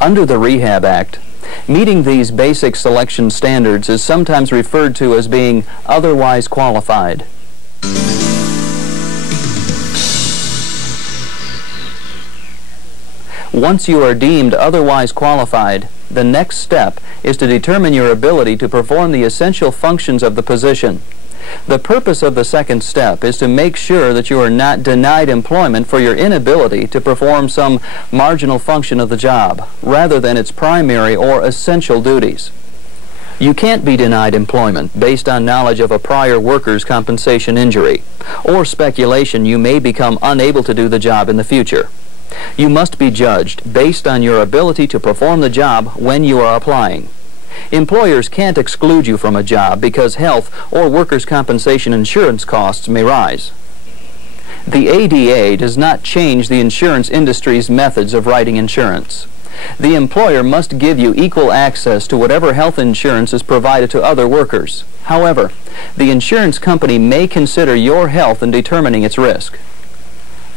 Under the Rehab Act, meeting these basic selection standards is sometimes referred to as being otherwise qualified. Once you are deemed otherwise qualified, the next step is to determine your ability to perform the essential functions of the position. The purpose of the second step is to make sure that you are not denied employment for your inability to perform some marginal function of the job, rather than its primary or essential duties. You can't be denied employment based on knowledge of a prior workers' compensation injury, or speculation you may become unable to do the job in the future. You must be judged based on your ability to perform the job when you are applying. Employers can't exclude you from a job because health or workers' compensation insurance costs may rise. The ADA does not change the insurance industry's methods of writing insurance. The employer must give you equal access to whatever health insurance is provided to other workers. However, the insurance company may consider your health in determining its risk.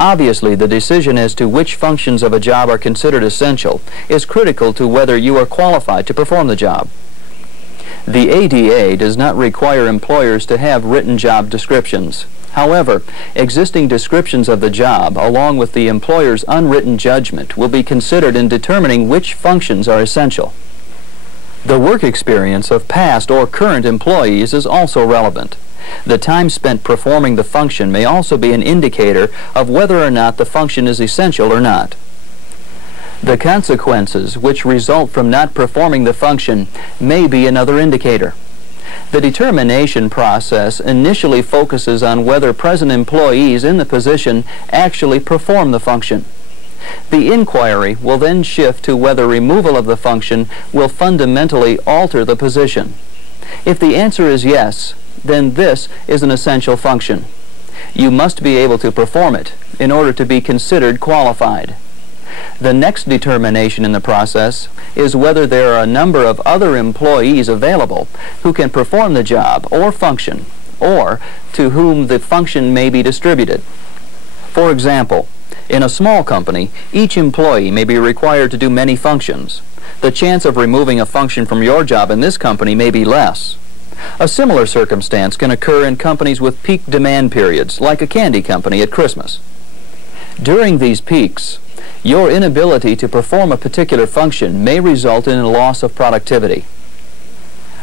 Obviously, the decision as to which functions of a job are considered essential is critical to whether you are qualified to perform the job. The ADA does not require employers to have written job descriptions. However, existing descriptions of the job, along with the employer's unwritten judgment, will be considered in determining which functions are essential. The work experience of past or current employees is also relevant. The time spent performing the function may also be an indicator of whether or not the function is essential or not. The consequences which result from not performing the function may be another indicator. The determination process initially focuses on whether present employees in the position actually perform the function. The inquiry will then shift to whether removal of the function will fundamentally alter the position. If the answer is yes, then this is an essential function. You must be able to perform it in order to be considered qualified. The next determination in the process is whether there are a number of other employees available who can perform the job or function, or to whom the function may be distributed. For example, in a small company, each employee may be required to do many functions. The chance of removing a function from your job in this company may be less. A similar circumstance can occur in companies with peak demand periods, like a candy company at Christmas. During these peaks, your inability to perform a particular function may result in a loss of productivity.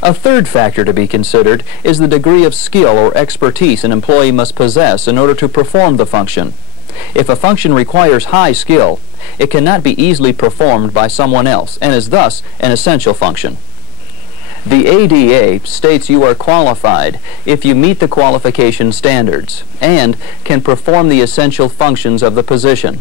A third factor to be considered is the degree of skill or expertise an employee must possess in order to perform the function. If a function requires high skill, it cannot be easily performed by someone else and is thus an essential function. The ADA states you are qualified if you meet the qualification standards and can perform the essential functions of the position.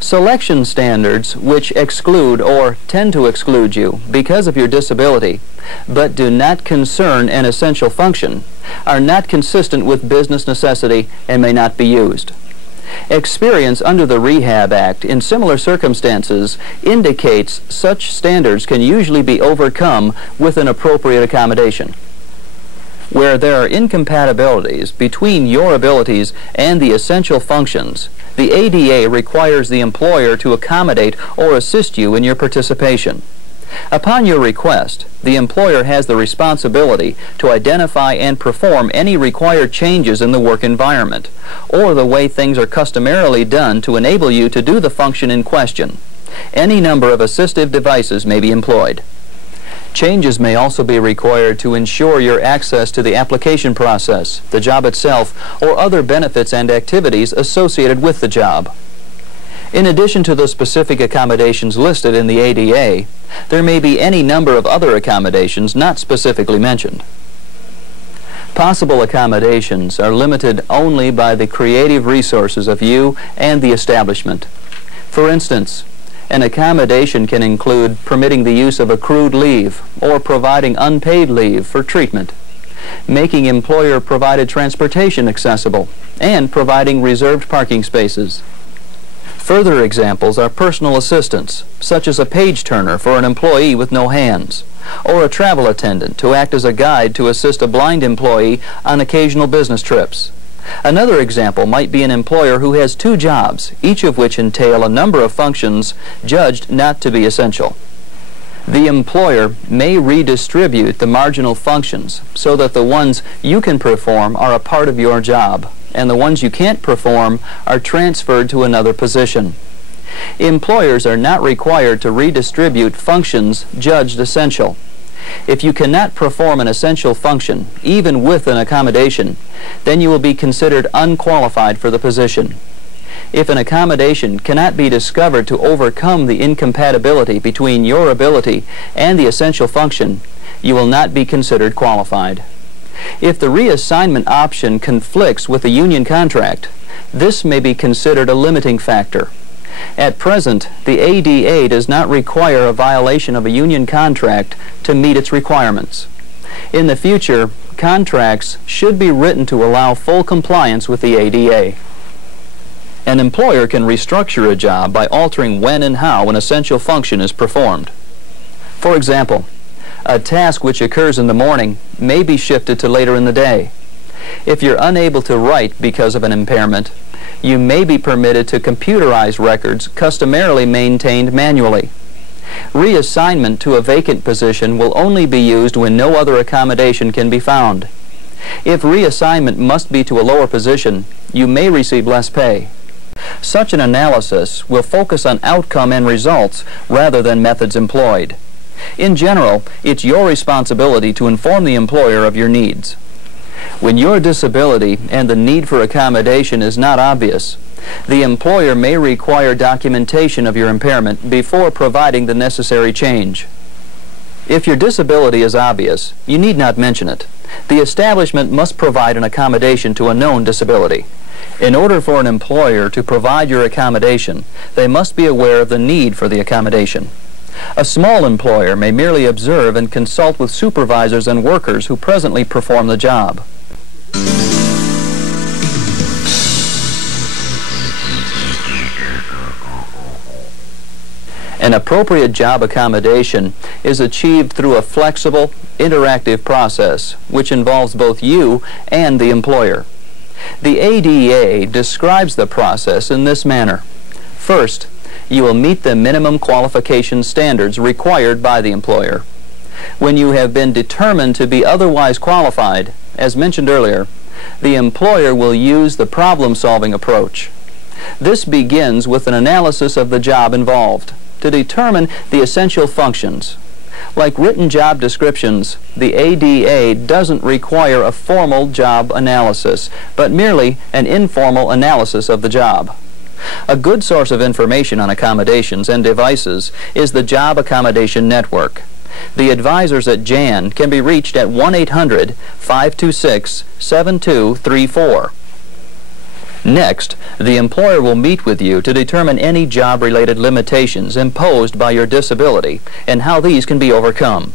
Selection standards which exclude or tend to exclude you because of your disability, but do not concern an essential function, are not consistent with business necessity and may not be used. Experience under the Rehab Act in similar circumstances indicates such standards can usually be overcome with an appropriate accommodation. Where there are incompatibilities between your abilities and the essential functions, the ADA requires the employer to accommodate or assist you in your participation. Upon your request, the employer has the responsibility to identify and perform any required changes in the work environment, or the way things are customarily done to enable you to do the function in question. Any number of assistive devices may be employed. Changes may also be required to ensure your access to the application process, the job itself, or other benefits and activities associated with the job. In addition to the specific accommodations listed in the ADA, there may be any number of other accommodations not specifically mentioned. Possible accommodations are limited only by the creative resources of you and the establishment. For instance, an accommodation can include permitting the use of accrued leave or providing unpaid leave for treatment, making employer-provided transportation accessible, and providing reserved parking spaces. Further examples are personal assistance, such as a page turner for an employee with no hands, or a travel attendant to act as a guide to assist a blind employee on occasional business trips. Another example might be an employer who has two jobs, each of which entail a number of functions judged not to be essential. The employer may redistribute the marginal functions so that the ones you can perform are a part of your job, and the ones you can't perform are transferred to another position. Employers are not required to redistribute functions judged essential. If you cannot perform an essential function, even with an accommodation, then you will be considered unqualified for the position. If an accommodation cannot be discovered to overcome the incompatibility between your ability and the essential function, you will not be considered qualified. If the reassignment option conflicts with the union contract, this may be considered a limiting factor. At present, the ADA does not require a violation of a union contract to meet its requirements. In the future, contracts should be written to allow full compliance with the ADA. An employer can restructure a job by altering when and how an essential function is performed. For example, a task which occurs in the morning may be shifted to later in the day. If you're unable to write because of an impairment, you may be permitted to computerize records customarily maintained manually. Reassignment to a vacant position will only be used when no other accommodation can be found. If reassignment must be to a lower position, you may receive less pay. Such an analysis will focus on outcome and results rather than methods employed. In general, it's your responsibility to inform the employer of your needs. When your disability and the need for accommodation is not obvious, the employer may require documentation of your impairment before providing the necessary change. If your disability is obvious, you need not mention it. The establishment must provide an accommodation to a known disability. In order for an employer to provide your accommodation, they must be aware of the need for the accommodation. A small employer may merely observe and consult with supervisors and workers who presently perform the job. An appropriate job accommodation is achieved through a flexible, interactive process which involves both you and the employer. The ADA describes the process in this manner. First, you will meet the minimum qualification standards required by the employer. When you have been determined to be otherwise qualified, as mentioned earlier, the employer will use the problem-solving approach. This begins with an analysis of the job involved to determine the essential functions. Like written job descriptions, the ADA doesn't require a formal job analysis, but merely an informal analysis of the job. A good source of information on accommodations and devices is the Job Accommodation Network. The advisors at JAN can be reached at 1-800-526-7234. Next, the employer will meet with you to determine any job-related limitations imposed by your disability and how these can be overcome.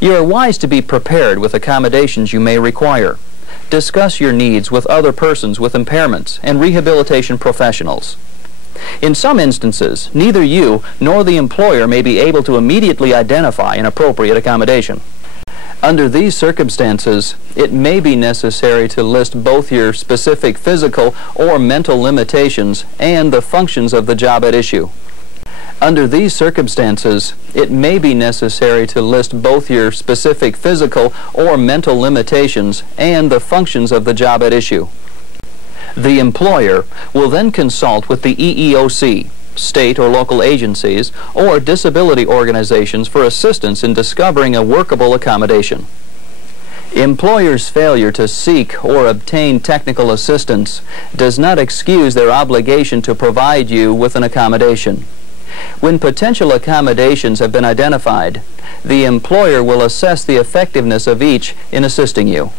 You are wise to be prepared with accommodations you may require. Discuss your needs with other persons with impairments and rehabilitation professionals. In some instances, neither you nor the employer may be able to immediately identify an appropriate accommodation. Under these circumstances, it may be necessary to list both your specific physical or mental limitations and the functions of the job at issue. Under these circumstances, it may be necessary to list both your specific physical or mental limitations and the functions of the job at issue. The employer will then consult with the EEOC, state or local agencies, or disability organizations for assistance in discovering a workable accommodation. Employers' failure to seek or obtain technical assistance does not excuse their obligation to provide you with an accommodation. When potential accommodations have been identified, the employer will assess the effectiveness of each in assisting you.